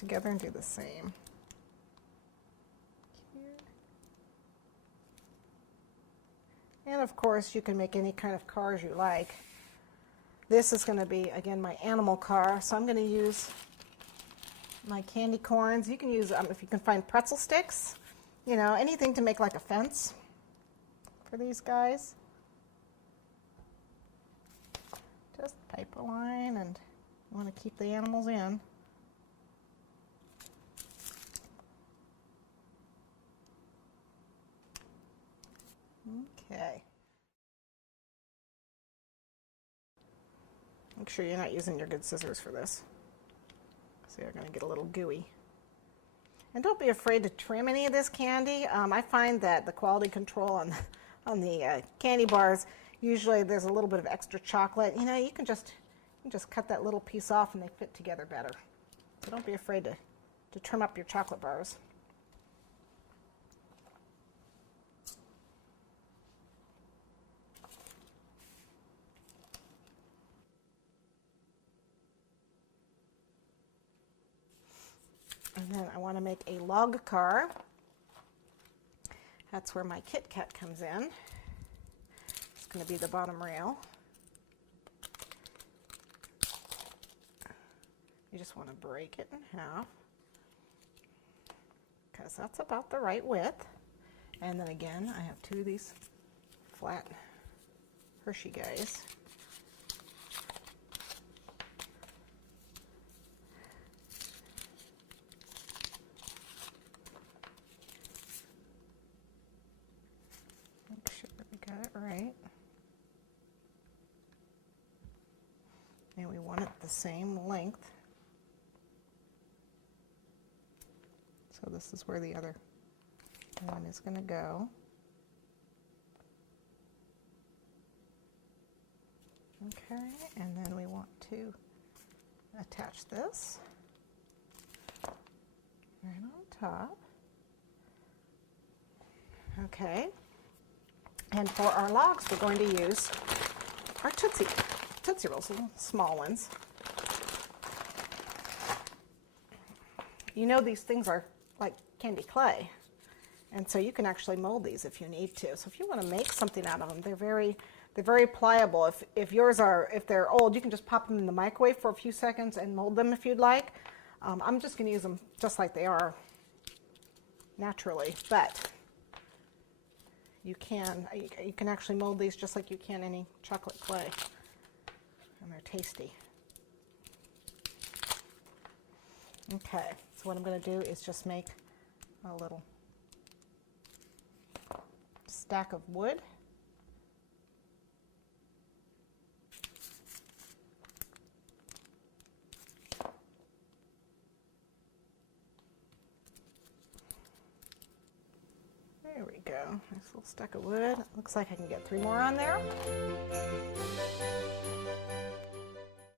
together and do the same. Here. And of course, you can make any kind of cars you like. This is going to be, again, my animal car, so I'm going to use my candy corns. You can use, if you can find pretzel sticks, you know, anything to make like a fence for these guys. Just pipe a line, and you want to keep the animals in. Okay. Make sure you're not using your good scissors for this, so you're going to get a little gooey. And don't be afraid to trim any of this candy. I find that the quality control on the candy bars, usually there's a little bit of extra chocolate. You know, you can just cut that little piece off and they fit together better. So don't be afraid to trim up your chocolate bars. And then I want to make a log car. That's where my Kit Kat comes in. It's going to be the bottom rail. You just want to break it in half, because that's about the right width. And then again, I have two of these flat Hershey guys. Make sure we got it right. And we want it the same length. So this is where the other one is going to go. Okay, and then we want to attach this right on top. Okay, and for our logs, we're going to use our Tootsie Rolls, little small ones. You know, these things are like candy clay, and so you can actually mold these if you need to. So if you want to make something out of them, they're very pliable. If they're old, you can just pop them in the microwave for a few seconds and mold them if you'd like. I'm just going to use them just like they are naturally, but you can actually mold these just like you can any chocolate clay, and they're tasty. Okay, so what I'm going to do is just make a little stack of wood. There we go, nice little stack of wood. Looks like I can get 3 more on there.